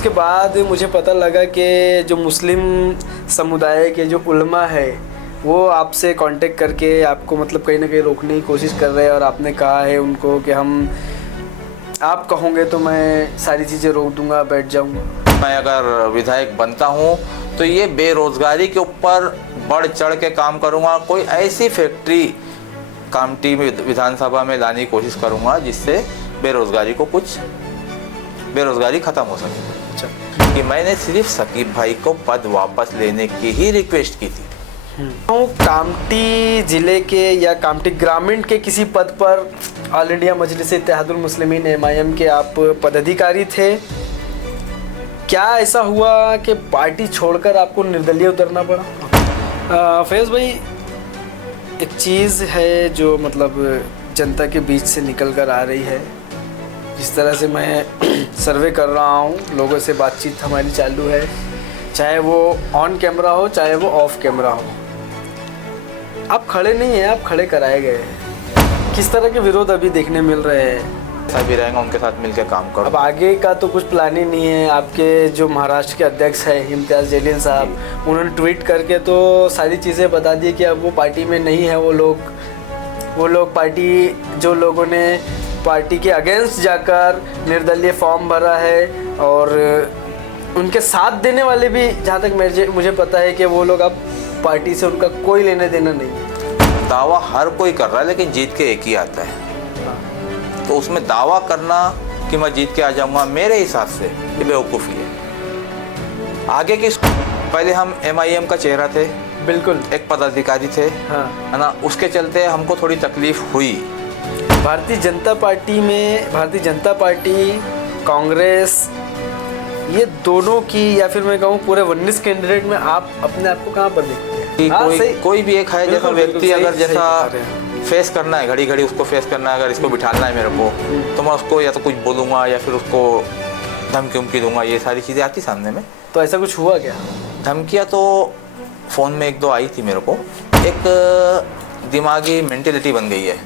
उसके बाद मुझे पता लगा कि जो मुस्लिम समुदाय के जो उलमा है वो आपसे कांटेक्ट करके आपको मतलब कहीं ना कहीं रोकने की कोशिश कर रहे हैं, और आपने कहा है उनको कि हम आप कहोगे तो मैं सारी चीज़ें रोक दूंगा, बैठ जाऊंगा। मैं अगर विधायक बनता हूँ तो ये बेरोजगारी के ऊपर बढ़ चढ़ के काम करूँगा। कोई ऐसी फैक्ट्री कामठी में विधानसभा में लाने की कोशिश करूँगा जिससे बेरोजगारी ख़त्म हो सके। अच्छा, कि मैंने सिर्फ सकीब भाई को पद वापस लेने की ही रिक्वेस्ट की थी। कामठी ज़िले के या कामठी ग्रामीण के किसी पद पर ऑल इंडिया मजलिस इत्तेहादुल मुस्लिमीन एमआईएम के आप पदाधिकारी थे। क्या ऐसा हुआ कि पार्टी छोड़कर आपको निर्दलीय उतरना पड़ा? फैज़ भाई, एक चीज़ है जो मतलब जनता के बीच से निकल कर आ रही है। जिस तरह से मैं सर्वे कर रहा हूँ, लोगों से बातचीत हमारी चालू है, चाहे वो ऑन कैमरा हो चाहे वो ऑफ कैमरा हो। आप खड़े नहीं हैं, आप खड़े कराए गए हैं। किस तरह के विरोध अभी देखने मिल रहे हैं? सभी रहेंगे, उनके साथ मिलकर काम करो। अब आगे का तो कुछ प्लान ही नहीं है। आपके जो महाराष्ट्र के अध्यक्ष हैं इम्तियाज़ जलील साहब, उन्होंने ट्वीट करके तो सारी चीज़ें बता दी कि अब वो पार्टी में नहीं है। वो लोग पार्टी, जो लोगों ने पार्टी के अगेंस्ट जाकर निर्दलीय फॉर्म भरा है, और उनके साथ देने वाले भी, जहाँ तक मुझे पता है कि वो लोग अब पार्टी से उनका कोई लेने देना नहीं है। दावा हर कोई कर रहा है लेकिन जीत के एक ही आता है। तो उसमें दावा करना कि मैं जीत के आ जाऊंगा, मेरे हिसाब से ये बेवकूफ़ी है। आगे की पहले हम एमआईएम का चेहरा थे, बिल्कुल एक पदाधिकारी थे, हाँ, है ना। उसके चलते हमको थोड़ी तकलीफ हुई। भारतीय जनता पार्टी, कांग्रेस, ये दोनों की, या फिर मैं कहूँ पूरे 19 कैंडिडेट में आप अपने आप को कहाँ पर देखते हैं? कोई भी एक है जैसा व्यक्ति, अगर जैसा फेस करना है, घड़ी घड़ी उसको फेस करना है। अगर इसको बिठाना है मेरे को, तो मैं उसको या तो कुछ बोलूँगा या फिर उसको धमकी दूंगा। ये सारी चीज़ें आती सामने में। तो ऐसा कुछ हुआ क्या? धमकियाँ तो फ़ोन में एक दो आई थी मेरे को। एक दिमागी मेंटेलिटी बन गई है।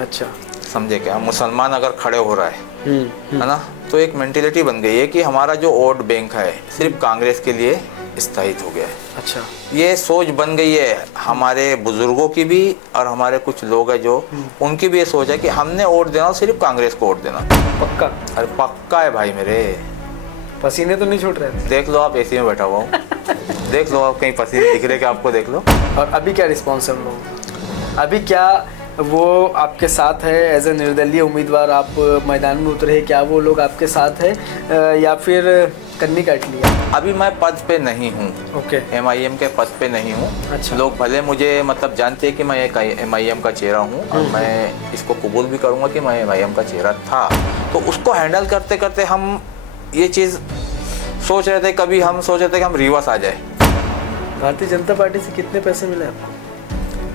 अच्छा, समझे क्या? मुसलमान अगर खड़े हो रहा है ना, तो एक मेंटेलिटी बन गई है कि हमारा जो वोट बैंक है सिर्फ कांग्रेस के लिए स्थायित हो गया है। अच्छा, ये सोच बन गई है हमारे बुजुर्गों की भी, और हमारे कुछ लोग हैं जो उनकी भी ये सोच है कि हमने वोट देना सिर्फ कांग्रेस को वोट देना। पक्का? अरे पक्का है भाई मेरे। पसीने तो नहीं छूट रहे? देख लो, आप एसी में बैठा हुआ हूँ। देख लो, आप कहीं पसीने दिख रहे क्या आपको? देख लो। और अभी क्या रिस्पॉन्स है लोग? अभी क्या वो आपके साथ है? एज ए निर्दलीय उम्मीदवार आप मैदान में उतरे, क्या वो लोग आपके साथ है या फिर कन्नी काट लिया? अभी मैं पद पे नहीं हूँ। ओके, एमआईएम के पद पे नहीं हूँ। अच्छा। लोग भले मुझे मतलब जानते हैं कि मैं एक एमआईएम का चेहरा हूँ, और मैं इसको कबूल भी करूँगा कि मैं एमआईएम का चेहरा था। तो उसको हैंडल करते करते हम ये चीज़ सोच रहे थे, कभी हम सोच रहे थे कि हम रिवर्स आ जाए। भारतीय जनता पार्टी से कितने पैसे मिले आपको?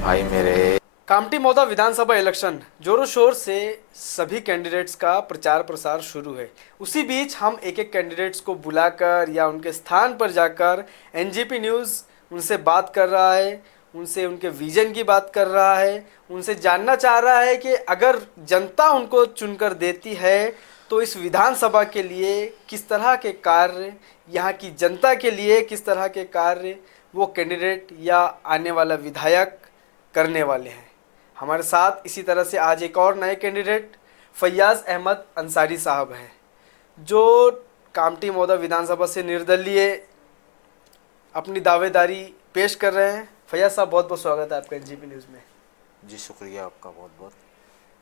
भाई मेरे कामठी मौदा विधानसभा इलेक्शन जोरों शोर से सभी कैंडिडेट्स का प्रचार प्रसार शुरू है। उसी बीच हम एक एक कैंडिडेट्स को बुलाकर या उनके स्थान पर जाकर एनजीपी न्यूज़ उनसे बात कर रहा है, उनसे उनके विजन की बात कर रहा है, उनसे जानना चाह रहा है कि अगर जनता उनको चुनकर देती है तो इस विधानसभा के लिए किस तरह के कार्य, यहाँ की जनता के लिए किस तरह के कार्य वो कैंडिडेट या आने वाला विधायक करने वाले हैं। हमारे साथ इसी तरह से आज एक और नए कैंडिडेट फैयाज़ अहमद अंसारी साहब हैं, जो कामठी मौदा विधानसभा से निर्दलीय अपनी दावेदारी पेश कर रहे हैं। फैयाज़ साहब, बहुत बहुत स्वागत है आपका एनजीपी न्यूज़ में। जी शुक्रिया आपका बहुत बहुत।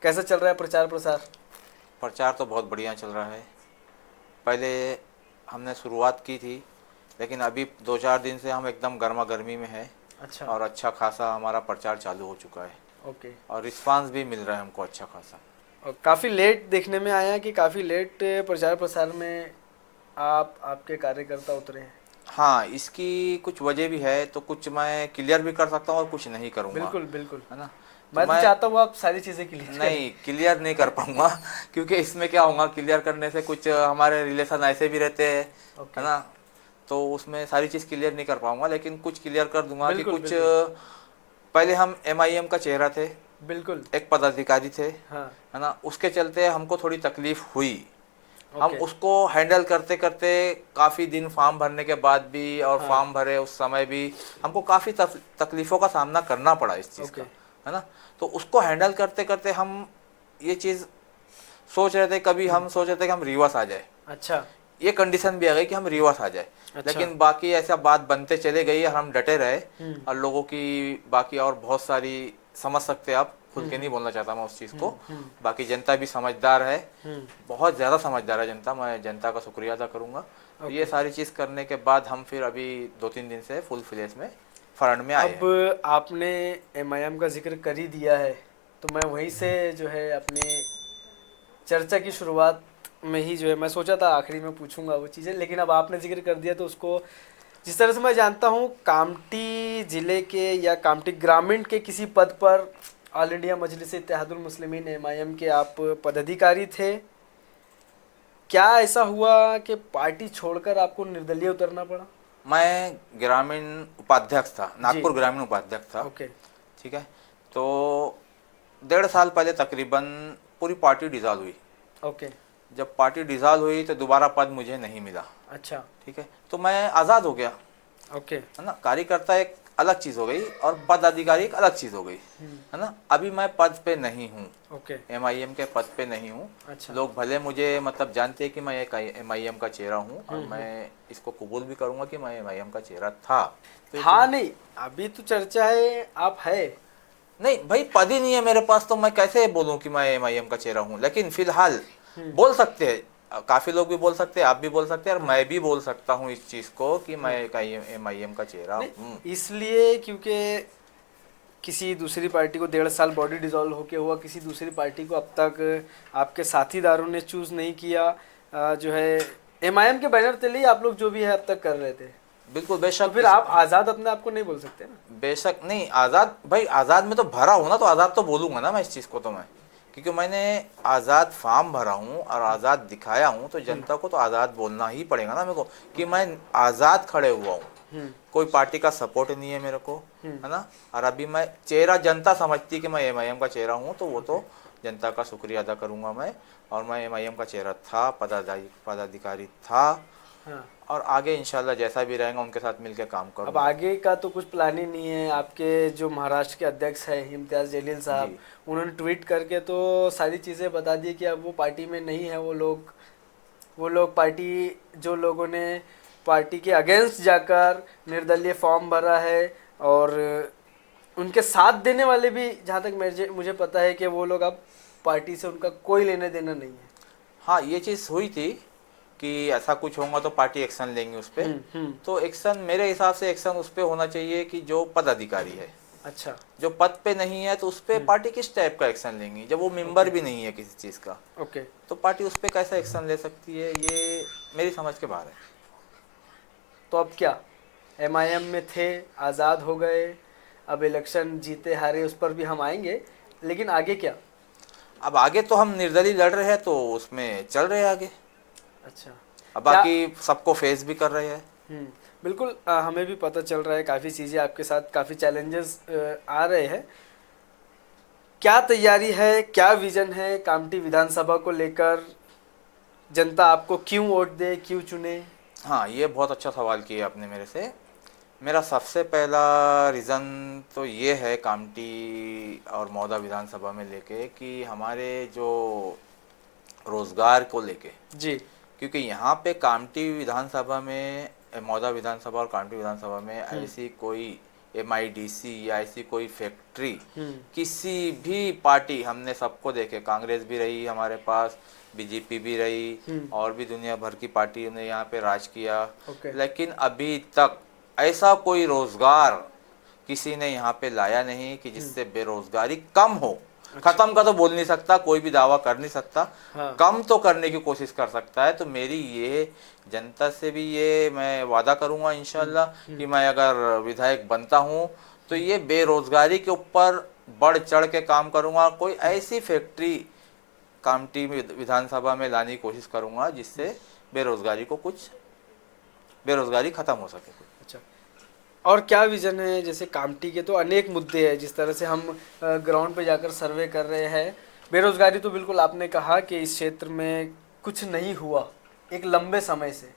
कैसा चल रहा है प्रचार प्रसार? प्रचार तो बहुत बढ़िया चल रहा है। पहले हमने शुरुआत की थी, लेकिन अभी 2-4 दिन से हम एकदम गर्मा गर्मी में हैं। अच्छा, और अच्छा खासा हमारा प्रचार चालू हो चुका है। ओके। और रिस्पांस भी मिल रहा है हमको अच्छा खासा। और काफ़ी लेट देखने में आया कि काफ़ी लेट प्रचार प्रसार में आपके कार्यकर्ता उतरे हैं। हाँ, इसकी कुछ वजह भी है, तो कुछ मैं क्लियर भी कर सकता हूँ और कुछ नहीं करूँगा। बिल्कुल बिल्कुल, है ना। मैं तो चाहता हूँ आप सारी चीज़ें क्लियर नहीं, क्लियर नहीं कर पाऊँगा क्योंकि इसमें क्या होगा, क्लियर करने से कुछ हमारे रिलेशन ऐसे भी रहते हैं, है ना। तो उसमें सारी चीज़ क्लियर नहीं कर पाऊँगा, लेकिन कुछ क्लियर कर दूंगा कि कुछ पहले हम एमआईएम का चेहरा थे, बिल्कुल एक पदाधिकारी थे, हाँ, है ना। उसके चलते हमको थोड़ी तकलीफ हुई। हम ओके। उसको हैंडल करते करते काफ़ी दिन फॉर्म भरने के बाद भी और हाँ। फॉर्म भरे उस समय भी हमको काफ़ी तकलीफ़ों का सामना करना पड़ा इस चीज़ ओके। का, है ना। तो उसको हैंडल करते करते हम ये चीज़ सोच रहे थे, कभी हम सोच रहे थे कि हम रीवास आ जाए, अच्छा। ये कंडीशन भी आ गई कि हम रीवास आ जाए। अच्छा। लेकिन बाकी ऐसा बात बनते चले गई और हम डटे रहे। हम्म। और लोगों की बाकी और बहुत सारी समझ सकते हैं आप, खुल के नहीं हम्म। बोलना चाहता मैं उस चीज़ को। हम्म। बाकी जनता भी समझदार है, हम्म। बहुत ज़्यादा समझदार है जनता, मैं जनता का शुक्रिया अदा करूँगा। तो ये ओके। सारी चीज़ करने के बाद हम फिर अभी 2-3 दिन से फुल फ्लेज में फ्रंट में आए अब हैं। आपने एमआईएम का जिक्र कर ही दिया है, तो मैं वहीं से जो है अपनी चर्चा की शुरुआत में ही जो है, मैं सोचा था आखिरी में पूछूंगा वो चीज़ें, लेकिन अब आपने जिक्र कर दिया तो उसको, जिस तरह से मैं जानता हूँ कामटी ज़िले के या कामटी ग्रामीण के किसी पद पर ऑल इंडिया मजलिस इत्तेहादुल मुस्लिमीन एमआईएम के आप पदाधिकारी थे। क्या ऐसा हुआ कि पार्टी छोड़कर आपको निर्दलीय उतरना पड़ा? मैं ग्रामीण उपाध्यक्ष था, जी। नागपुर ग्रामीण उपाध्यक्ष था। ओके। ठीक है। तो 1.5 साल पहले तकरीबन पूरी पार्टी डिसॉल्व हुई। ओके। जब पार्टी डिसॉल्व हुई तो दोबारा पद मुझे नहीं मिला। अच्छा। ठीक है, तो मैं आज़ाद हो गया, ओके। है ना। कार्यकर्ता एक अलग चीज़ हो गई और पद अधिकारी एक अलग चीज़ हो गई, है ना। अभी मैं पद पे नहीं हूँ, ओके। एमआईएम के पद पे नहीं हूँ। अच्छा। लोग भले मुझे मतलब जानते हैं कि मैं एक एमआईएम का चेहरा हूँ और मैं इसको कबूल भी करूँगा कि मैं एमआईएम का चेहरा था। तो ये था चीज़ नहीं, अभी तो चर्चा है आप है। नहीं भाई, पद ही नहीं है मेरे पास, तो मैं कैसे बोलूं कि मैं एमआईएम का चेहरा हूं। लेकिन फिलहाल बोल सकते हैं, काफी लोग भी बोल सकते हैं, आप भी बोल सकते हैं और मैं भी बोल सकता हूं इस चीज को कि मैं एमआईएम का चेहरा हूं। नहीं, इसलिए क्योंकि किसी दूसरी पार्टी को 1.5 साल बॉडी डिसॉल्व होके हुआ, किसी दूसरी पार्टी को अब तक आपके साथीदारों ने चूज नहीं किया। जो है एमआईएम के बैनर तले ही आप लोग जो भी है अब तक कर रहे थे, बिल्कुल, तो बेशक फिर आप आज़ाद अपने आप को नहीं बोल सकते ना? बेशक नहीं, आज़ाद भाई, आज़ाद में तो भरा हूँ ना, तो आज़ाद तो बोलूंगा ना मैं इस चीज़ को। तो मैं, क्योंकि मैंने आज़ाद फार्म भरा हूँ और आज़ाद दिखाया हूँ, तो जनता को तो आज़ाद बोलना ही पड़ेगा ना मेरे को कि मैं आज़ाद खड़े हुआ हूँ। कोई पार्टी का सपोर्ट नहीं है मेरे को, है ना। और अभी मैं चेहरा, जनता समझती है कि मैं एमआईएम का चेहरा हूँ, तो वो तो जनता का शुक्रिया अदा करूँगा मैं। और मैं एमआईएम का चेहरा था, पदाधिकारी था, हाँ। और आगे इंशाल्लाह जैसा भी रहेगा उनके साथ मिलकर काम अब करूँगा। आगे का तो कुछ प्लान ही नहीं है। आपके जो महाराष्ट्र के अध्यक्ष हैं इम्तियाज़ जलील साहब, जी। उन्होंने ट्वीट करके तो सारी चीज़ें बता दी कि अब वो पार्टी में नहीं है। वो लोग पार्टी, जो लोगों ने पार्टी के अगेंस्ट जाकर निर्दलीय फॉर्म भरा है, और उनके साथ देने वाले भी, जहाँ तक मुझे पता है कि वो लोग अब पार्टी से उनका कोई लेना देना नहीं है। हाँ, ये चीज़ हुई थी कि ऐसा कुछ होगा तो पार्टी एक्शन लेंगे उस पर। हम्म। तो एक्शन, मेरे हिसाब से एक्शन उस पर होना चाहिए कि जो पदाधिकारी है, अच्छा। जो पद पे नहीं है, तो उस पर पार्टी किस टाइप का एक्शन लेंगी, जब वो मेंबर भी नहीं है किसी चीज़ का। ओके। तो पार्टी उस पर कैसा एक्शन ले सकती है, ये मेरी समझ के बाहर है। तो अब क्या, एमआईएम में थे, आज़ाद हो गए, अब इलेक्शन जीते हारे उस पर भी हम आएंगे, लेकिन आगे क्या? अब आगे तो हम निर्दलीय लड़ रहे हैं, तो उसमें चल रहे हैं आगे। अच्छा। अब क्या? बाकी सबको फेस भी कर रहे हैं। बिल्कुल, हमें भी पता चल रहा है काफ़ी चीज़ें आपके साथ, काफ़ी चैलेंजेस आ रहे हैं। क्या तैयारी है, क्या विजन है कामटी विधानसभा को लेकर? जनता आपको क्यों वोट दे, क्यों चुने? हाँ, ये बहुत अच्छा सवाल किया आपने मेरे से। मेरा सबसे पहला रीज़न तो ये है कामटी और मौदा विधानसभा में लेके, कि हमारे जो रोज़गार को लेके, जी। क्योंकि यहाँ पे कामटी विधानसभा में, मौदा विधानसभा और कामटी विधानसभा में ऐसी कोई एमआईडीसी या ऐसी कोई फैक्ट्री, किसी भी पार्टी, हमने सबको देखे, कांग्रेस भी रही हमारे पास, बीजेपी भी रही, और भी दुनिया भर की पार्टियों ने यहाँ पे राज किया, ओके। लेकिन अभी तक ऐसा कोई रोज़गार किसी ने यहाँ पे लाया नहीं कि जिससे बेरोजगारी कम हो। खत्म का तो बोल नहीं सकता, कोई भी दावा कर नहीं सकता, हाँ। कम तो करने की कोशिश कर सकता है। तो मेरी ये जनता से भी ये मैं वादा करूंगा इंशाल्लाह कि मैं अगर विधायक बनता हूं तो ये बेरोजगारी के ऊपर बढ़ चढ़ के काम करूंगा। कोई ऐसी फैक्ट्री कामटी विधानसभा में लाने की कोशिश करूंगा जिससे बेरोजगारी खत्म हो सके। अच्छा, और क्या विजन है? जैसे कामटी के तो अनेक मुद्दे हैं, जिस तरह से हम ग्राउंड पे जाकर सर्वे कर रहे हैं। बेरोजगारी तो बिल्कुल आपने कहा कि इस क्षेत्र में कुछ नहीं हुआ एक लंबे समय से,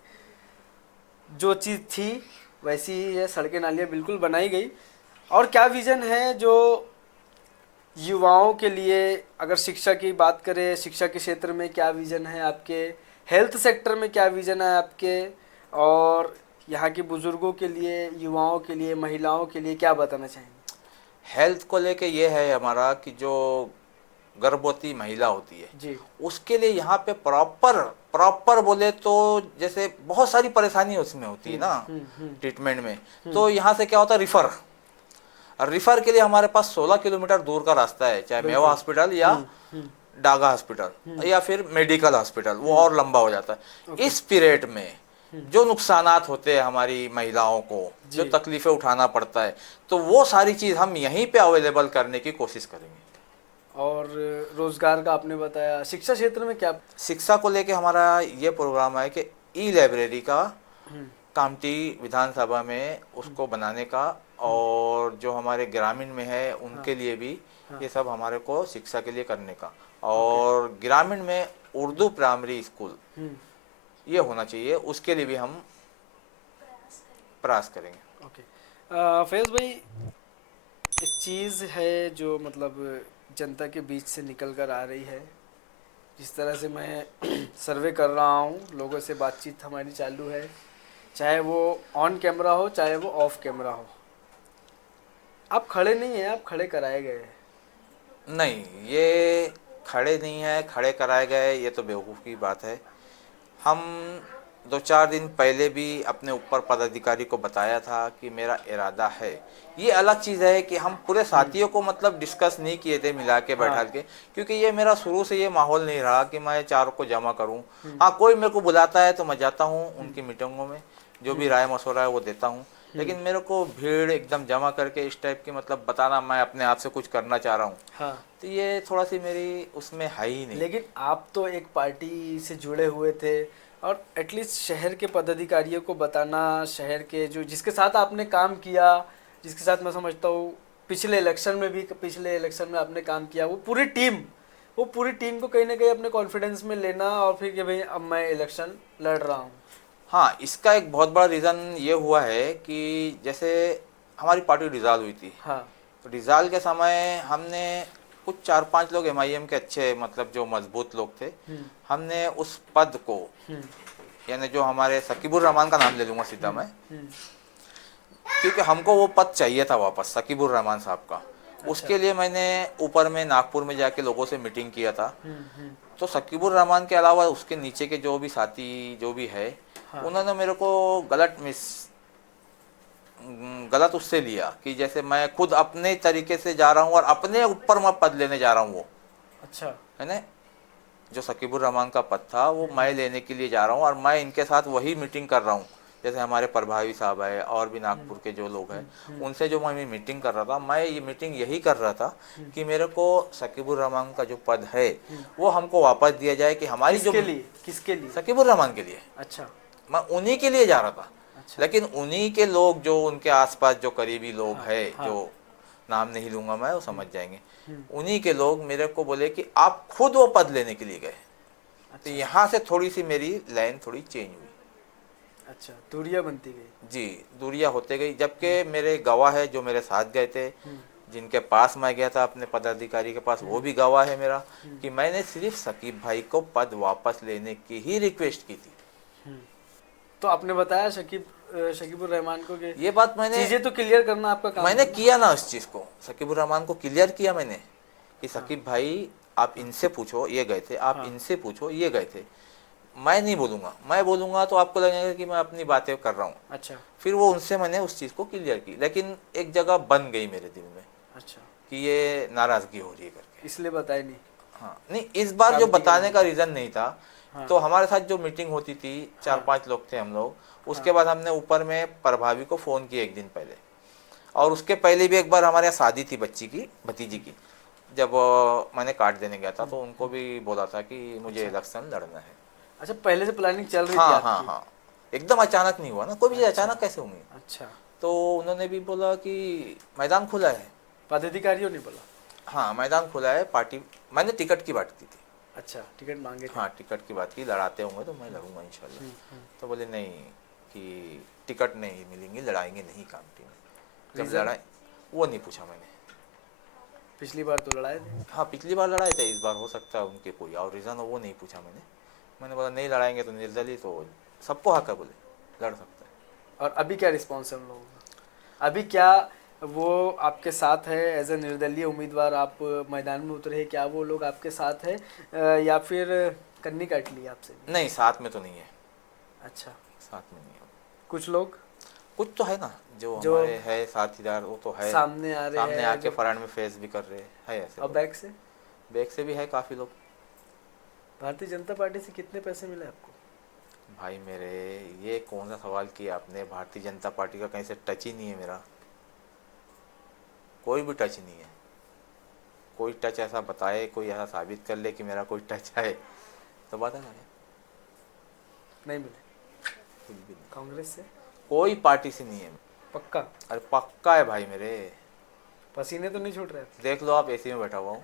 जो चीज़ थी वैसी ही है, सड़कें नालियाँ बिल्कुल बनाई गई। और क्या विज़न है जो युवाओं के लिए, अगर शिक्षा की बात करें, शिक्षा के क्षेत्र में क्या विज़न है आपके, हेल्थ सेक्टर में क्या विज़न है आपके, और यहाँ के बुज़ुर्गों के लिए, युवाओं के लिए, महिलाओं के लिए क्या बताना चाहेंगे? हेल्थ को लेके ये है हमारा कि जो गर्भवती महिला होती है जी। उसके लिए यहाँ पे प्रॉपर प्रॉपर बोले तो जैसे बहुत सारी परेशानी उसमें होती है ना ट्रीटमेंट में। तो यहाँ से क्या होता है, रिफ़र, और रिफ़र के लिए हमारे पास 16 किलोमीटर दूर का रास्ता है, चाहे मेवा हॉस्पिटल या डागा हॉस्पिटल या फिर मेडिकल हॉस्पिटल, वो और लंबा हो जाता है। इस पीरियड में जो नुकसानात होते हैं हमारी महिलाओं को, जो तकलीफ़ें उठाना पड़ता है, तो वो सारी चीज़ हम यहीं पे अवेलेबल करने की कोशिश करेंगे। और रोजगार का आपने बताया, शिक्षा क्षेत्र में क्या? शिक्षा को लेके हमारा ये प्रोग्राम है कि ई लाइब्रेरी का कामठी विधानसभा में उसको बनाने का, और जो हमारे ग्रामीण में है उनके लिए भी ये सब हमारे को शिक्षा के लिए करने का, और ग्रामीण में उर्दू प्राइमरी स्कूल ये होना चाहिए, उसके लिए भी हम प्रयास करेंगे। ओके। फैज़ भाई, एक चीज़ है जो मतलब जनता के बीच से निकल कर आ रही है, जिस तरह से मैं सर्वे कर रहा हूँ, लोगों से बातचीत हमारी चालू है, चाहे वो ऑन कैमरा हो चाहे वो ऑफ कैमरा हो। आप खड़े नहीं हैं, आप खड़े कराए गए हैं। नहीं, ये खड़े नहीं है, खड़े कराए गए, ये तो बेवकूफ़ की बात है। हम 2-4 दिन पहले भी अपने ऊपर पदाधिकारी को बताया था कि मेरा इरादा है। ये अलग चीज़ है कि हम पूरे साथियों को मतलब डिस्कस नहीं किए थे मिला के बैठा के, क्योंकि ये मेरा शुरू से ये माहौल नहीं रहा कि मैं चारों को जमा करूं। हाँ, कोई मेरे को बुलाता है तो मैं जाता हूं उनकी मीटिंगों में, जो भी राय मशवरा है वो देता हूं, लेकिन मेरे को भीड़ एकदम जमा करके इस टाइप की मतलब बताना मैं अपने आप से कुछ करना चाह रहा हूँ, हाँ। तो ये थोड़ा सी मेरी उसमें है ही नहीं। लेकिन आप तो एक पार्टी से जुड़े हुए थे, और एटलीस्ट शहर के पदाधिकारियों को बताना, शहर के जो जिसके साथ आपने काम किया, जिसके साथ मैं समझता हूँ पिछले इलेक्शन में आपने काम किया, वो पूरी टीम को कहीं ना कहीं अपने कॉन्फिडेंस में लेना, और फिर कि भाई अब मैं इलेक्शन लड़ रहा हूँ। हाँ, इसका एक बहुत बड़ा रीज़न ये हुआ है कि जैसे हमारी पार्टी डिसॉल्व हुई थी, हाँ। तो डिसॉल्व के समय हमने कुछ 4-5 लोग एमआईएम के अच्छे मतलब जो मजबूत लोग थे, हमने उस पद को, यानी जो हमारे सकीबुर रहमान का नाम ले लूँगा सीधा मैं, क्योंकि हमको वो पद चाहिए था वापस, सकीबुर रहमान साहब का। उसके लिए मैंने ऊपर में नागपुर में जाके लोगों से मीटिंग किया था। तो सकीबुर रहमान के अलावा उसके नीचे के जो भी साथी जो भी है, उन्होंने मेरे को गलत उससे लिया कि जैसे मैं खुद अपने तरीके से जा रहा हूँ और अपने ऊपर मैं पद लेने जा रहा हूँ। वो अच्छा है ना, जो सकीबुर रहमान का पद था वो मैं लेने के लिए जा रहा हूँ, और मैं इनके साथ वही मीटिंग कर रहा हूँ। जैसे हमारे प्रभावी साहब है और भी नागपुर के जो लोग हैं, उनसे जो मैं मीटिंग कर रहा था, मैं ये मीटिंग यही कर रहा था कि मेरे को सकीबुर रहमान का जो पद है वो हमको वापस दिया जाए। कि हमारी जो किसके लिए? सकीबुर रहमान के लिए। अच्छा। मैं उन्हीं के लिए जा रहा था। अच्छा। लेकिन उन्हीं के लोग जो उनके आसपास जो करीबी लोग है, हाँ। जो नाम नहीं लूंगा मैं, वो समझ जाएंगे, उन्हीं के लोग मेरे को बोले कि आप खुद वो पद लेने के लिए गए। तो यहाँ से थोड़ी सी मेरी लाइन थोड़ी चेंज हुई। अच्छा, दूरियां बनती गई। जी, दूरियां होते गई, जबकि मेरे गवाह है जो मेरे साथ गए थे, जिनके पास मैं गया था अपने पदाधिकारी के पास, वो भी गवाह है मेरा कि मैंने सिर्फ सकीब भाई को पद वापस लेने की ही रिक्वेस्ट की थी। तो आपने बताया शकीबुर रहमान को कि ये बात मैंने, चीजें तो क्लियर करना आपका काम मैंने है। किया ना, उस चीज़ को सकीबुर रहमान को क्लियर किया मैंने कि सकीब भाई आप इनसे पूछो ये गए थे, आप इनसे पूछो ये गए थे, मैं नहीं बोलूँगा। मैं बोलूँगा तो आपको लगेगा कि मैं अपनी बातें कर रहा हूँ। अच्छा। फिर वो उनसे मैंने उस चीज़ को क्लियर की, लेकिन एक जगह बन गई मेरे दिल में। अच्छा। कि ये नाराज़गी हो रही है करके, इसलिए बताया नहीं। हाँ नहीं, इस बार जो बताने का रीज़न नहीं था। तो हमारे साथ जो मीटिंग होती थी, 4-5 लोग थे हम लोग, उसके बाद हमने ऊपर में प्रभावी को फ़ोन किया एक दिन पहले, और उसके पहले भी एक बार हमारे यहाँ शादी थी बच्ची की, भतीजी की, जब मैंने कार्ड देने गया था, तो उनको भी बोला था कि मुझे इलेक्शन लड़ना है। अच्छा, पहले से प्लानिंग चल रही थी हाँ आपकी? हाँ हाँ, एकदम अचानक नहीं हुआ ना, कोई भी चीज़ अचानक कैसे होंगी। अच्छा। तो उन्होंने भी बोला कि मैदान खुला है। पदाधिकारियों ने बोला? हाँ, मैदान खुला है, पार्टी, मैंने टिकट की बात की थी। अच्छा, टिकट मांगे थे। हाँ, टिकट की बात की, लड़ाते होंगे तो मैं लड़ूंगा इंशाल्लाह। तो बोले नहीं कि टिकट नहीं मिलेंगी, लड़ाएंगे नहीं कामटी में। जब रीज़न? लड़ाए, वो नहीं पूछा मैंने। पिछली बार तो लड़ाए थे। हाँ, पिछली बार लड़ाए थे, इस बार हो सकता है उनके कोई और रीज़न हो, वो नहीं पूछा मैंने। मैंने बोला नहीं लड़ाएंगे तो निर्दलीय, तो सबको हक है, बोले लड़ सकता है। और अभी क्या रिस्पॉन्स है उन लोगों का? अभी क्या वो आपके साथ है? एज ए निर्दलीय उम्मीदवार आप मैदान में उतरे हैं, क्या वो लोग आपके साथ है या फिर कन्नी काट ली आपसे भी? नहीं, साथ में तो नहीं है, अच्छा, साथ में नहीं है। कुछ लोग कुछ तो है ना, जो जो हमारे है साथीदार, वो तो है, सामने आ रहे सामने हैं आके जो, फ्रंट में फेस भी कर रहे हैं ऐसे और लोग। बैक से? बैक से भी है काफ़ी लोग। भारतीय जनता पार्टी से कितने पैसे मिले आपको? भाई मेरे, ये कौन सा सवाल किया आपने? भारतीय जनता पार्टी का कहीं से टच ही नहीं है मेरा, कोई भी टच नहीं है। कोई टच ऐसा बताए, कोई ऐसा साबित कर ले कि मेरा कोई टच है तो बता ना। नहीं मिले? कुछ भी नहीं, कांग्रेस से? कोई पार्टी से नहीं है। पक्का? अरे पक्का है भाई मेरे, पसीने तो नहीं छूट रहे थे? देख लो आप, एसी में बैठा हुआ हूँ,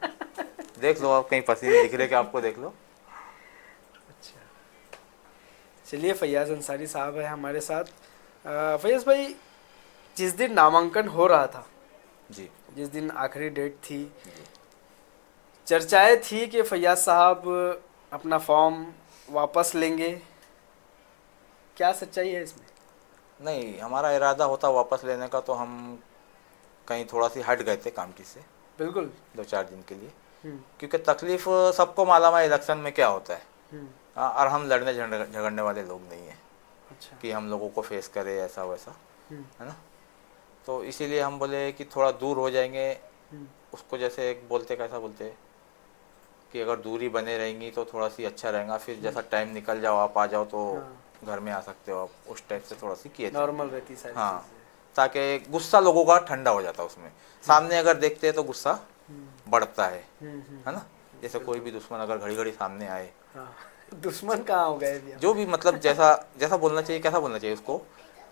देख लो आप, कहीं पसीने दिख रहे क्या आपको? देख लो। अच्छा, चलिए, फैयाज अंसारी साहब है हमारे साथ। फैयाज भाई, जिस दिन नामांकन हो रहा था, जी जिस दिन आखिरी डेट थी, जी। चर्चाएं थी कि फैयाज साहब अपना फॉर्म वापस लेंगे, क्या सच्चाई है इसमें? नहीं, हमारा इरादा होता वापस लेने का तो हम कहीं थोड़ा सी हट गए थे कामटी से बिल्कुल। 2-4 दिन के लिए, हम्म, क्योंकि तकलीफ सबको मालूम है इलेक्शन में क्या होता है। हम्म, और हम लड़ने झगड़ने वाले लोग नहीं हैं अच्छा। कि हम लोगों को फेस करे ऐसा वैसा, हम्म, है ना। तो इसीलिए हम बोले कि थोड़ा दूर हो जाएंगे। हम्म, उसको जैसे एक बोलते, कैसा बोलते कि अगर दूरी बने रहेंगी तो थोड़ा सी अच्छा रहेगा, फिर जैसा टाइम निकल जाओ, आप आ जाओ तो हाँ, घर में आ सकते हो आप, उस टाइप से थोड़ा सी किए थे। नॉर्मल रहती सारी हाँ, चीज़ें। ताकि गुस्सा लोगों का ठंडा हो जाता उसमें। सामने अगर देखते हैं तो गुस्सा हम्म, बढ़ता हम्म, है ना। जैसे कोई भी दुश्मन अगर घड़ी घड़ी सामने आए, हाँ। दुश्मन कहाँ हो गए अभी हम? जो भी मतलब जैसा जैसा बोलना चाहिए, कैसा बोलना चाहिए उसको,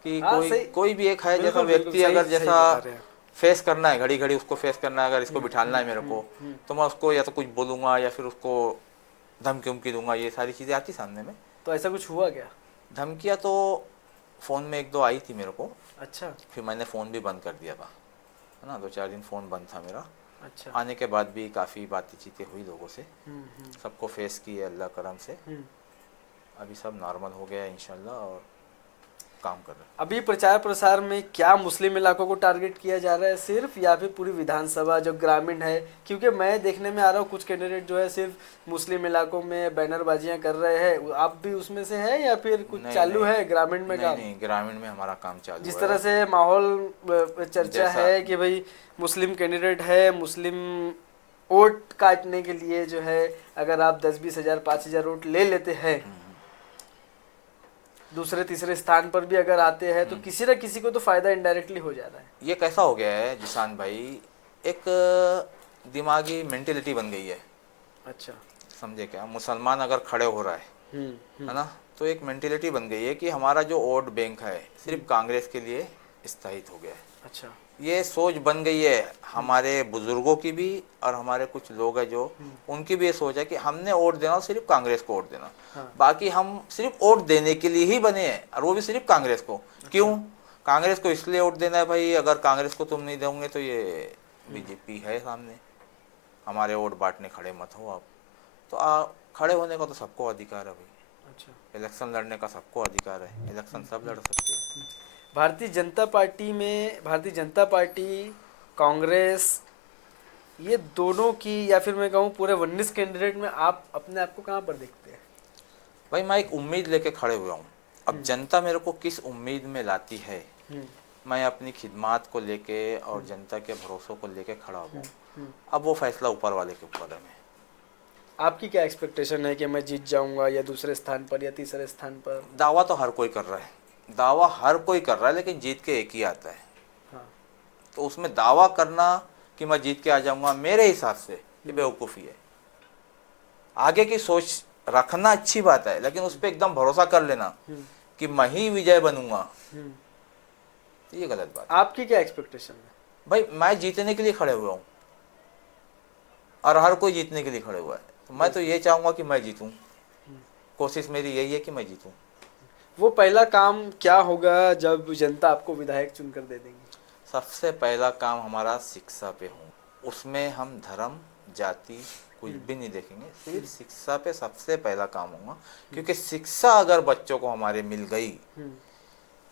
कि हाँ, कोई सही। कोई भी एक है जैसा बिल्कुल बिल्कुल, व्यक्ति, सही अगर सही जैसा बता रहे हैं। फेस करना है, घड़ी घड़ी उसको फेस करना है, अगर इसको बिठाना है मेरे को, तो मैं उसको या तो कुछ बोलूँगा या फिर उसको धमकी उमकी दूंगा, ये सारी चीज़ें आती सामने में। तो ऐसा कुछ हुआ क्या? धमकियाँ तो फ़ोन में 1-2 आई थी मेरे को, अच्छा, फिर मैंने फ़ोन भी बंद कर दिया था, है ना। 2-4 दिन फ़ोन बंद था मेरा। अच्छा। आने के बाद भी काफ़ी बातें चीतें हुई लोगों से, हम्म, सबको फेस किए अल्लाह करम से। हम्म। अभी सब नॉर्मल हो गया है इंशाल्लाह, और काम कर रहे हैं। अभी प्रचार प्रसार में क्या मुस्लिम इलाकों को टारगेट किया जा रहा है सिर्फ, या फिर पूरी विधानसभा जो ग्रामीण है? क्योंकि मैं देखने में आ रहा हूँ कुछ कैंडिडेट जो है सिर्फ मुस्लिम इलाकों में बैनरबाजियां कर रहे हैं, आप भी उसमें से है या फिर कुछ नहीं चालू नहीं है ग्रामीण में नहीं काम? नहीं, ग्रामीण में हमारा काम चालू जिस है। तरह से माहौल चर्चा जैसा है कि भाई मुस्लिम कैंडिडेट है, मुस्लिम वोट काटने के लिए जो है, अगर आप 10-20 हज़ार 5 हज़ार वोट ले लेते हैं, दूसरे तीसरे स्थान पर भी अगर आते हैं, तो किसी न किसी को तो फायदा इनडायरेक्टली हो जा रहा है। ये कैसा हो गया है जिसान भाई, एक दिमागी मेंटेलिटी बन गई है, अच्छा। समझे क्या। मुसलमान अगर खड़े हो रहा हम्म, है ना, तो एक मेंटेलिटी बन गई है कि हमारा जो वोट बैंक है सिर्फ कांग्रेस के लिए स्थायित हो गया है। अच्छा। ये सोच बन गई है हमारे बुजुर्गों की भी, और हमारे कुछ लोग हैं जो, उनकी भी ये सोच है कि हमने वोट देना सिर्फ कांग्रेस को वोट देना। हाँ। बाकी हम सिर्फ वोट देने के लिए ही बने हैं, और वो भी सिर्फ कांग्रेस को। क्यों कांग्रेस को? इसलिए वोट देना है भाई, अगर कांग्रेस को तुम नहीं दोगे तो ये बीजेपी है सामने, हमारे वोट बांटने खड़े मत हो आप। तो खड़े होने का तो सबको अधिकार है भाई, अच्छा। इलेक्शन लड़ने का सबको अधिकार है, इलेक्शन सब लड़ सकते हैं। भारतीय जनता पार्टी में, भारतीय जनता पार्टी, कांग्रेस, ये दोनों की, या फिर मैं कहूँ पूरे 19 कैंडिडेट में आप अपने आप को कहाँ पर देखते हैं? भाई मैं एक उम्मीद लेके खड़े हुआ हूँ, अब जनता मेरे को किस उम्मीद में लाती है, मैं अपनी खिदमात को लेके और जनता के भरोसों को लेके खड़ा हुआ हूँ। अब वो फैसला ऊपर वाले के ऊपर है। आपकी क्या एक्सपेक्टेशन है कि मैं जीत जाऊंगा, या दूसरे स्थान पर, या तीसरे स्थान पर? दावा तो हर कोई कर रहा है, दावा हर कोई कर रहा है, लेकिन जीत के एक ही आता है। हाँ। तो उसमें दावा करना कि मैं जीत के आ जाऊंगा, मेरे हिसाब से ये बेवकूफ़ी है। आगे की सोच रखना अच्छी बात है, लेकिन उस पर एकदम भरोसा कर लेना कि मैं ही विजय बनूंगा, ये गलत बात है। आपकी क्या एक्सपेक्टेशन है? भाई मैं जीतने के लिए खड़े हुआ हूँ, और हर कोई जीतने के लिए खड़े हुआ है। तो मैं तो ये चाहूँगा कि मैं जीतूँ, कोशिश मेरी यही है कि मैं जीतूँ। वो पहला काम क्या होगा जब जनता आपको विधायक चुनकर दे देंगी? सबसे पहला काम हमारा शिक्षा पे हो, उसमें हम धर्म जाति कुछ भी नहीं देखेंगे, सिर्फ शिक्षा पे सबसे पहला काम होगा, क्योंकि शिक्षा अगर बच्चों को हमारे मिल गई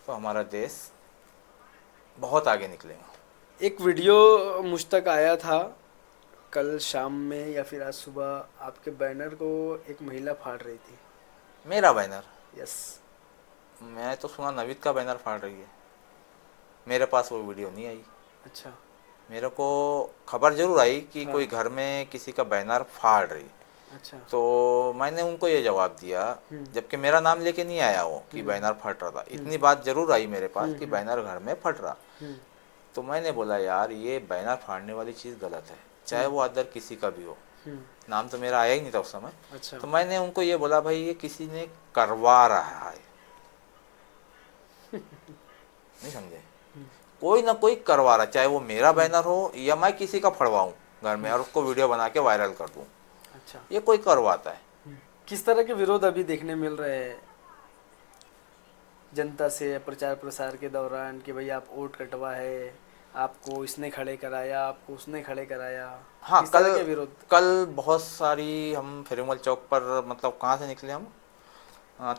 तो हमारा देश बहुत आगे निकलेगा। एक वीडियो मुझ तक आया था कल शाम में या फिर आज सुबह, आपके बैनर को एक महिला फाड़ रही थी। मेरा बैनर? यस। मैं तो सुना नवीद का बैनर फाड़ रही है, मेरे पास वो वीडियो नहीं आई। अच्छा। मेरे को खबर जरूर आई कि कोई घर में किसी का बैनर फाड़ रही। अच्छा। तो मैंने उनको ये जवाब दिया, जबकि मेरा नाम लेके नहीं आया वो कि बैनर फट रहा था, इतनी बात जरूर आई मेरे पास कि बैनर घर में फट रहा। तो मैंने बोला यार ये बैनर फाड़ने वाली चीज़ गलत है, चाहे वो अदर किसी का भी हो। नाम तो मेरा आया ही नहीं था उस समय। अच्छा। तो मैंने उनको ये बोला भाई ये किसी ने करवा रहा है, नहीं समझे, कोई ना कोई करवा रहा, चाहे वो मेरा बैनर हो या मैं किसी का फड़वाऊं घर में और उसको वीडियो बना के वायरल कर दूं। अच्छा। ये कोई करवाता है। किस तरह के विरोध अभी देखने मिल रहे हैं जनता से प्रचार प्रसार के दौरान कि भाई आप वोट कटवा है, आपको इसने खड़े कराया, आपको उसने खड़े कराया? हाँ, किस तरह के विरोध? कल बहुत सारी हम फेरुमल चौक पर, मतलब कहाँ से निकले हम,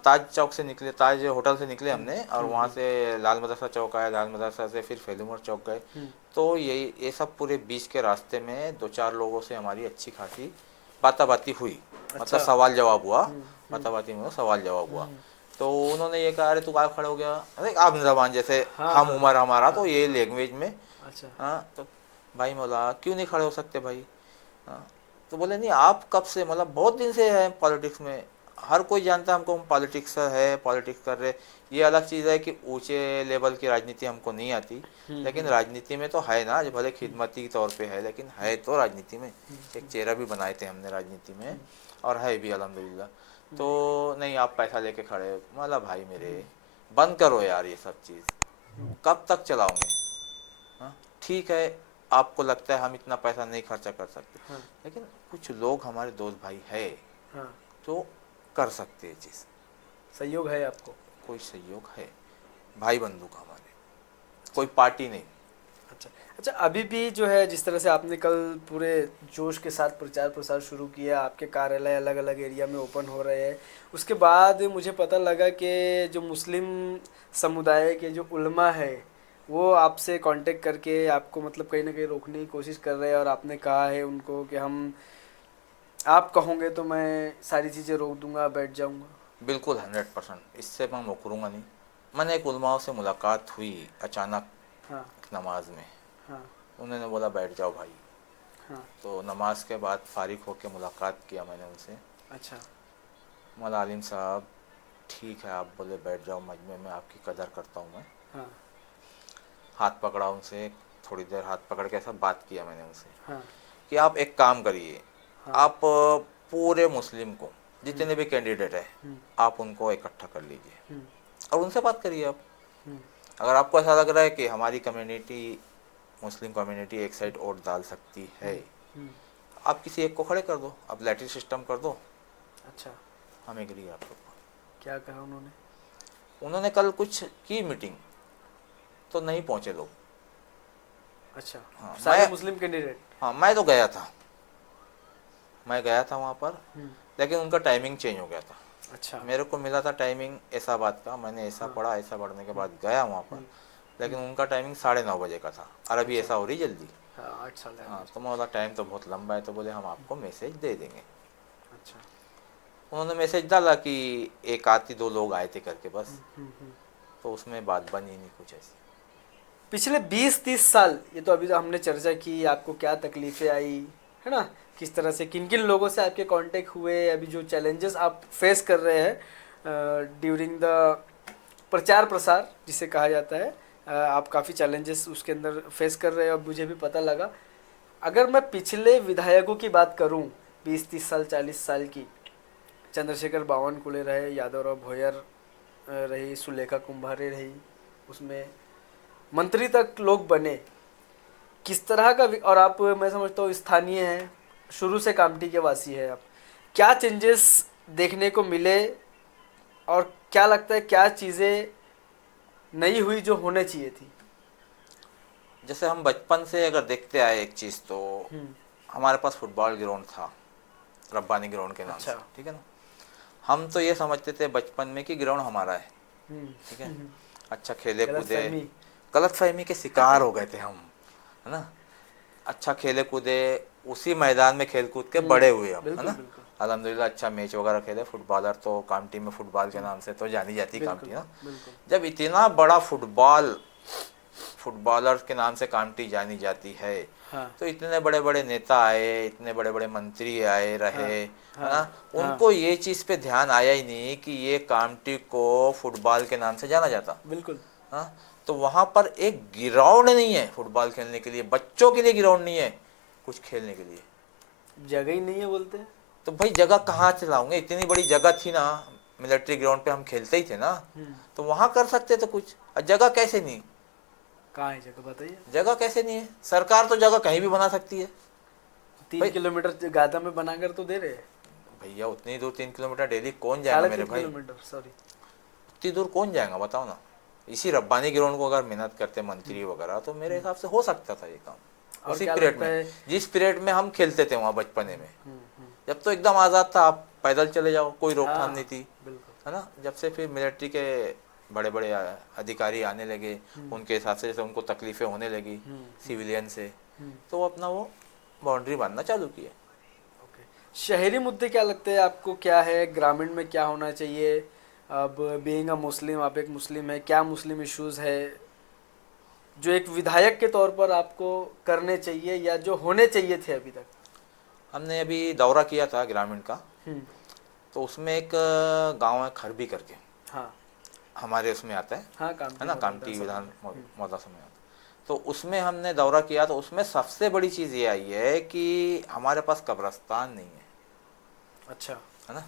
ताज चौक से निकले, ताज होटल से निकले हमने, और वहाँ से लाल मदरसा चौक आया, लाल मदरसा से फिर फेरुमल चौक गए। तो ये सब पूरे बीच के रास्ते में दो चार लोगों से हमारी अच्छी खासी बाताबाती हुई। मतलब सवाल जवाब हुआ, बाताबाती में सवाल जवाब हुआ। तो उन्होंने ये कहा अरे तू क्या खड़ा हो गया, अरे आप जबान जैसे हम उम्र हमारा, तो ये लैंग्वेज में। अच्छा। हाँ, तो भाई बोला क्यों नहीं खड़े हो सकते भाई? हाँ, तो बोले नहीं आप कब से, मतलब बहुत दिन से है पॉलिटिक्स में, हर कोई जानता है हमको, हम पॉलिटिक्स है, पॉलिटिक्स कर रहे। ये अलग चीज़ है कि ऊंचे लेवल की राजनीति हमको नहीं आती, लेकिन राजनीति में तो है ना, जो भले खिदमती तौर पे है लेकिन है तो राजनीति में। एक चेहरा भी बनाए थे हमने राजनीति में, और है भी अल्हम्दुलिल्लाह। तो नहीं आप पैसा लेके खड़े, मतलब भाई मेरे बंद करो यार ये सब चीज़, कब तक चलाओगे? हाँ, ठीक है आपको लगता है हम इतना पैसा नहीं खर्चा कर सकते, लेकिन कुछ लोग हमारे दोस्त भाई है तो कर सकते हैं चीज़। सहयोग है आपको? कोई सहयोग है, भाई बंधु का हमारे, कोई पार्टी नहीं। अच्छा। अच्छा, अभी भी जो है जिस तरह से आपने कल पूरे जोश के साथ प्रचार प्रसार शुरू किया, आपके कार्यालय अलग अलग एरिया में ओपन हो रहे हैं, उसके बाद मुझे पता लगा कि जो मुस्लिम समुदाय के जो उलमा है वो आपसे कांटेक्ट करके आपको मतलब कहीं ना कहीं रोकने की कोशिश कर रहे हैं, और आपने कहा है उनको कि हम, आप कहोगे तो मैं सारी चीज़ें रोक दूंगा, बैठ जाऊंगा। बिल्कुल 100%, इससे मैं मुकरूंगा नहीं। मैंने एक उलमाओं से मुलाकात हुई अचानक नमाज में, उन्होंने बोला बैठ जाओ भाई। तो नमाज के बाद फारिग होकर मुलाकात किया मैंने उनसे। अच्छा। मौला आलिम साहब ठीक है आप बोले बैठ जाओ मजमे में, आपकी कदर करता हूँ मैं। हाथ पकड़ा उनसे, थोड़ी देर हाथ पकड़ के ऐसा बात किया मैंने उनसे कि आप एक काम करिए, आप पूरे मुस्लिम को जितने भी कैंडिडेट है आप उनको इकट्ठा कर लीजिए और उनसे बात करिए। आप अगर आपको ऐसा लग रहा है कि हमारी कम्युनिटी, मुस्लिम कम्युनिटी एक साइड वोट डाल सकती है, आप किसी एक को खड़े कर दो, आप लैटरी सिस्टम कर दो। अच्छा। हम एग्री आपको। क्या कहा उन्होंने? उन्होंने कल कुछ की मीटिंग तो नहीं पहुंचे लोग। अच्छा। हाँ, सारे मुस्लिम कैंडिडेट? हाँ मैं तो गया था, मैं गया था वहाँ पर, लेकिन उनका टाइमिंग चेंज हो गया था। अच्छा। मेरे को मिला था टाइमिंग ऐसा बात का, मैंने ऐसा पढ़ा, ऐसा पढ़ने के बाद गया वहाँ पर, लेकिन उनका टाइमिंग 9:30 बजे का था, और अभी ऐसा हो रही जल्दी। 8 साल है। हाँ, तो मैं बोला टाइम तो बहुत लंबा है, तो बोले हम आपको मैसेज दे देंगे। अच्छा। उन्होंने मैसेज डाला कि एक आती दो लोग आए थे करके बस, तो उसमें बात बनी नहीं कुछ ऐसी। पिछले 20-30 साल, ये तो अभी तो हमने चर्चा की, आपको क्या तकलीफ़ें आई है ना, किस तरह से किन किन लोगों से आपके कांटेक्ट हुए, अभी जो चैलेंजेस आप फेस कर रहे हैं ड्यूरिंग द प्रचार प्रसार जिसे कहा जाता है, आप काफ़ी चैलेंजेस उसके अंदर फेस कर रहे हो, अब मुझे भी पता लगा। अगर मैं पिछले विधायकों की बात करूं 20-30 साल 40 साल की, चंद्रशेखर बावनकुळे रहे, यादवराव भोयर रही, सुलेखा कुंभारे रही, उसमें मंत्री तक लोग बने, किस तरह का और आप मैं समझता हूँ स्थानीय हैं, शुरू से कामठी के वासी है आप, क्या चेंजेस देखने को मिले और क्या लगता है क्या चीज़ें नई हुई जो होने चाहिए थी? जैसे हम बचपन से अगर देखते आए एक चीज़, तो हम्म। हमारे पास फुटबॉल ग्राउंड था, रब्बानी ग्राउंड के नाम अच्छा। से, ठीक है ना। हम तो ये समझते थे बचपन में कि ग्राउंड हमारा है, हम्म। ठीक है, अच्छा खेले गलत कूदे, फहमी। गलतफहमी के शिकार हो गए थे हम, है ना। अच्छा खेले कूदे, उसी मैदान में खेल कूद के बड़े हुए हम, है बिल्कुल ना। बिल्कुल अल्हम्दुलिल्लाह अच्छा मैच वगैरह खेले, फुटबॉलर तो कामटी में फुटबॉल के नाम से तो जानी जाती बिल्कुल कामटी ना। बिल्कुल। जब इतना बड़ा फुटबॉल फुटबॉलर के नाम से कामटी जानी जाती है, हाँ तो इतने बड़े बड़े नेता आए, इतने बड़े बड़े मंत्री आए हाँ रहे, है हाँ ना। हाँ। उनको ये चीज़ पे ध्यान आया ही नहीं कि ये कामटी को फुटबॉल के नाम से जाना जाता। बिल्कुल। हाँ, तो वहाँ पर एक ग्राउंड नहीं है फुटबॉल खेलने के लिए, बच्चों के लिए ग्राउंड नहीं है कुछ खेलने के लिए। जगह ही नहीं है बोलते हैं। तो भाई जगह कहाँ से लाऊंगे, इतनी बड़ी जगह थी ना, मिलिट्री ग्राउंड पे हम खेलते ही थे ना, तो वहाँ कर सकते थे कुछ, और जगह कैसे नहीं, कहाँ है जगह बताइए। जगह कैसे नहीं है, सरकार तो जगह कहीं भी बना सकती है। 3 भाई किलोमीटर गादा में बनाकर तो दे रहे हैं। भैया उतनी दूर 3 किलोमीटर डेली कौन जाएगा साढ़े मेरे तीन भाई, किलोमीटर सॉरी। उतनी दूर कौन जाएगा बताओ ना। इसी रब्बानी ग्राउंड को अगर मेहनत करते मंत्री वगैरह, तो मेरे हिसाब से हो सकता था ये काम और उसी क्या पीरियड लगता में, है? जिस पीरियड में हम खेलते थे वहाँ बचपने में। जब तो एकदम आज़ाद था, आप पैदल चले जाओ, कोई रोकथाम नहीं हाँ थी, बिल्कुल। है ना। जब से फिर मिलिट्री के बड़े बड़े अधिकारी आने लगे, उनके हिसाब से जैसे उनको तकलीफ़ें होने लगी सिविलियन से, तो वो अपना वो बाउंड्री बांधना चालू किया। ओके। शहरी मुद्दे क्या लगते हैं आपको, क्या है ग्रामीण में क्या होना चाहिए? अब बीइंग अ मुस्लिम, आप एक मुस्लिम है, क्या मुस्लिम इश्यूज है जो एक विधायक के तौर पर आपको करने चाहिए या जो होने चाहिए थे अभी तक? हमने अभी दौरा किया था ग्रामीण का, हम्म। तो उसमें एक गांव है खरबी करके, हाँ हमारे उसमें आता हाँ। है कामठी ना, मोता कामटी विधानसभा विधान में। मौदा में आता। तो उसमें हमने दौरा किया, तो उसमें सबसे बड़ी चीज़ ये आई है कि हमारे पास कब्रस्तान नहीं है, अच्छा। है ना।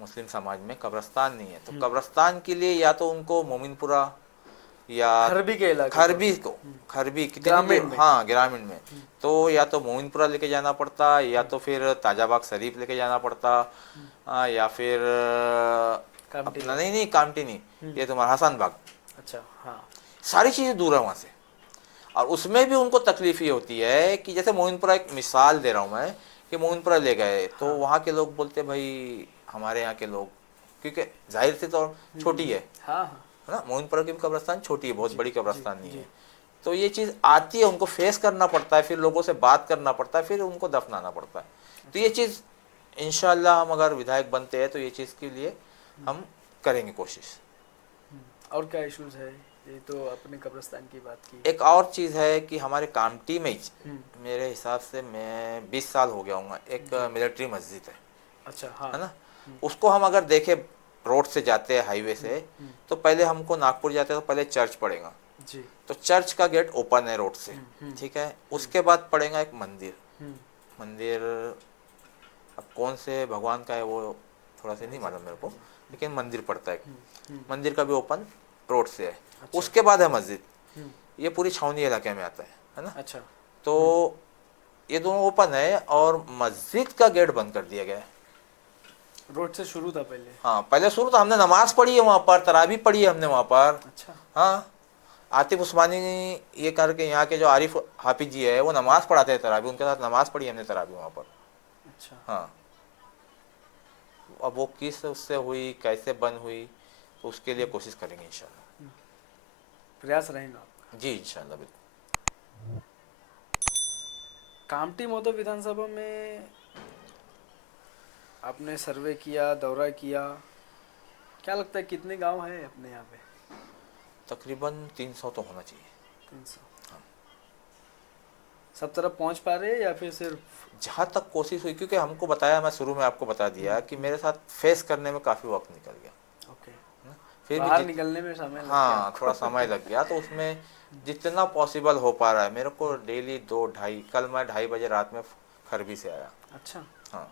मुस्लिम समाज में कब्रस्तान नहीं है, तो कब्रस्तान के लिए या तो उनको मोमिनपुरा या खरबी के इलाके तौर खरबी पर। को, खरबी कितनी जो, ग्रामीण में। हाँ ग्रामीण में, तो या तो मोमिनपुरा लेके जाना पड़ता, या तो फिर ताजाबाग शरीफ लेके जाना पड़ता, या फिर कामठी अपना, ले। नहीं नहीं कामटी नहीं, ये तुम्हारा हसन बाग, अच्छा हाँ। सारी चीज़ें दूर है वहाँ से। और उसमें भी उनको तकलीफ ये होती है कि जैसे मोमिनपुरा, एक मिसाल दे रहा हूँ मैं, कि मोमिनपुरा ले गए तो हाँ वहाँ के लोग बोलते भाई हमारे यहाँ के लोग, क्योंकि जाहिर सी तौर छोटी हाँ हाँ। है ना, मोमिनपुरा की भी कब्रस्तान छोटी है, बहुत जी बड़ी जी कब्रस्तान नहीं जी। है। तो ये चीज़ आती है, उनको फेस करना पड़ता है, फिर लोगों से बात करना पड़ता है, फिर उनको दफनाना पड़ता है। तो ये अच्छा। चीज़ इंशाल्लाह हम अगर विधायक बनते हैं तो ये चीज़ के लिए हम करेंगे कोशिश। और क्या इश्यूज है? ये तो अपने कब्रिस्तान की बात की। एक और चीज़ है कि हमारे कामटी में ही, हम्म। मेरे हिसाब से मैं 20 साल हो गया हूँ, एक जी। मिलिट्री मस्जिद अच्छा हाँ। है ना। उसको हम अगर देखें रोड से जाते हैं हाईवे से, तो पहले हमको नागपुर जाते हैं तो पहले चर्च पड़ेगा, जी। तो चर्च का गेट ओपन है रोड से, ठीक है। उसके बाद पड़ेगा एक मंदिर, हम्म। मंदिर अब कौन से भगवान का है वो थोड़ा सा नहीं मालूम मेरे को, लेकिन मंदिर पड़ता है, मंदिर का भी ओपन रोड से है। अच्छा। उसके बाद है मस्जिद, हम्म। ये पूरी छावनी इलाके में आता है ना। अच्छा। तो ये दोनों ओपन है, और मस्जिद का गेट बंद कर दिया गया है। रोड से शुरू था पहले। हाँ पहले शुरू तो हमने नमाज पढ़ी है वहाँ पर, तरावी पढ़ी है हमने वहाँ पर। अच्छा। हाँ, आतिफ उस्मानी ये करके यहाँ के जो आरिफ हाफिज जी है, वो नमाज पढ़ाते हैं तरावी, उनके साथ नमाज पढ़ी हमने तरावी वहाँ पर। अच्छा। हाँ, अब वो किस उससे हुई, कैसे बंद हुई, तो उसके लिए कोशिश करेंगे इंशाल्लाह। प्रयास रहेगा आपका। जी इंशाल्लाह बिल्कुल। कामटी मोदो विधानसभा में आपने सर्वे किया, दौरा किया, क्या लगता है कितने गांव हैं अपने यहाँ पे? तकरीबन 300 तो होना चाहिए। 300। सब तरफ पहुँच पा रहे हैं या फिर सिर्फ? जहाँ तक कोशिश हुई, क्योंकि हमको बताया, मैं शुरू में आपको बता दिया कि मेरे साथ फेस करने में काफ़ी वक्त निकल गया, ओके। है ना? फिर भी बाहर निकलने में समय लग गया हाँ आपको। थोड़ा समय लग गया, तो उसमें जितना पॉसिबल हो पा रहा है मेरे को, डेली 2 ढाई, कल मैं 2:30 बजे रात में खरबी से आया। अच्छा। हाँ,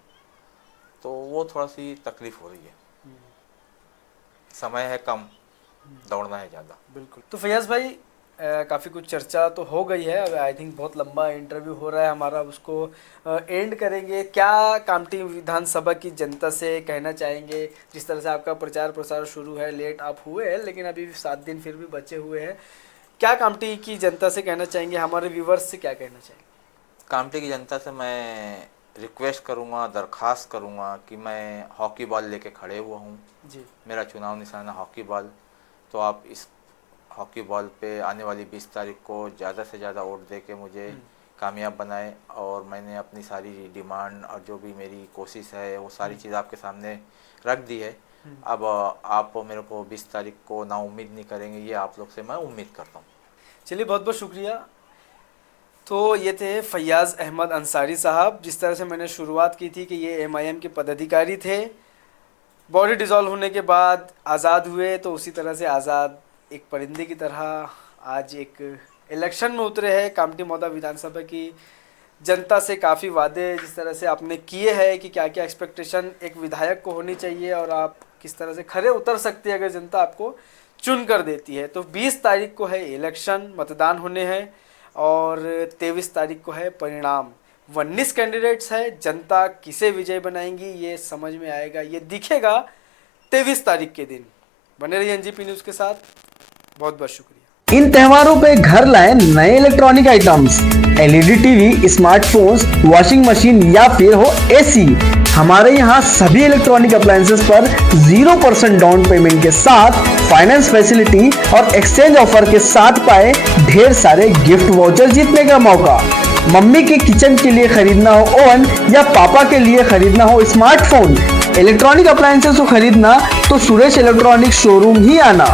तो वो थोड़ा सी तकलीफ हो रही है, समय है कम, दौड़ना है ज़्यादा। बिल्कुल। तो फैयाज भाई, काफ़ी कुछ चर्चा तो हो गई है। अब आई थिंक बहुत लंबा इंटरव्यू हो रहा है हमारा, उसको एंड करेंगे। क्या कामठी विधानसभा की जनता से कहना चाहेंगे? जिस तरह से आपका प्रचार प्रसार शुरू है, लेट आप हुए हैं लेकिन अभी 7 दिन फिर भी बचे हुए हैं, क्या कामठी की जनता से कहना चाहेंगे? हमारे व्यूवर्स से क्या कहना चाहेंगे? कामठी की जनता से मैं रिक्वेस्ट करूँगा, दरख्वास्त करूँगा कि मैं हॉकी बॉल लेके खड़े हुआ हूँ जी। मेरा चुनाव निशान है हॉकी बॉल। तो आप इस हॉकी बॉल पे आने वाली 20 तारीख को ज़्यादा से ज़्यादा वोट दे के मुझे कामयाब बनाए। और मैंने अपनी सारी डिमांड और जो भी मेरी कोशिश है वो सारी चीज़ आपके सामने रख दी है। अब आप मेरे को 20 तारीख को नाउम्मीद नहीं करेंगे, ये आप लोग से मैं उम्मीद करता हूँ। चलिए, बहुत बहुत शुक्रिया। तो ये थे फैयाज़ अहमद अंसारी साहब। जिस तरह से मैंने शुरुआत की थी कि ये MIM के पदाधिकारी थे, बॉडी डिसॉल्व होने के बाद आज़ाद हुए, तो उसी तरह से आज़ाद एक परिंदे की तरह आज एक इलेक्शन में उतरे हैं। कामठी मौदा विधानसभा की जनता से काफ़ी वादे जिस तरह से आपने किए हैं कि क्या क्या एक्सपेक्टेशन एक विधायक को होनी चाहिए और आप किस तरह से खरे उतर सकते हैं अगर जनता आपको चुन कर देती है। तो 20 तारीख को है इलेक्शन, मतदान होने हैं और 23 तारीख को है परिणाम। 19 कैंडिडेट्स है, जनता किसे विजय बनाएंगी ये समझ में आएगा, ये दिखेगा 23 तारीख के दिन। बने रहिए NGP न्यूज़ के साथ। बहुत बहुत शुक्रिया। इन त्योहारों पे घर लाएं नए electronic items, LED TV, smartphones, washing machine या फिर हो AC। हमारे यहाँ सभी इलेक्ट्रॉनिक अप्लायंसेस पर 0% डाउन पेमेंट के साथ फाइनेंस फैसिलिटी और एक्सचेंज ऑफर के साथ पाए ढेर सारे गिफ्ट वाउचर जीतने का मौका। मम्मी के किचन के लिए खरीदना हो ओवन या पापा के लिए खरीदना हो स्मार्टफोन, इलेक्ट्रॉनिक अप्लायंसेस को खरीदना तो सुरेश इलेक्ट्रॉनिक शोरूम ही आना।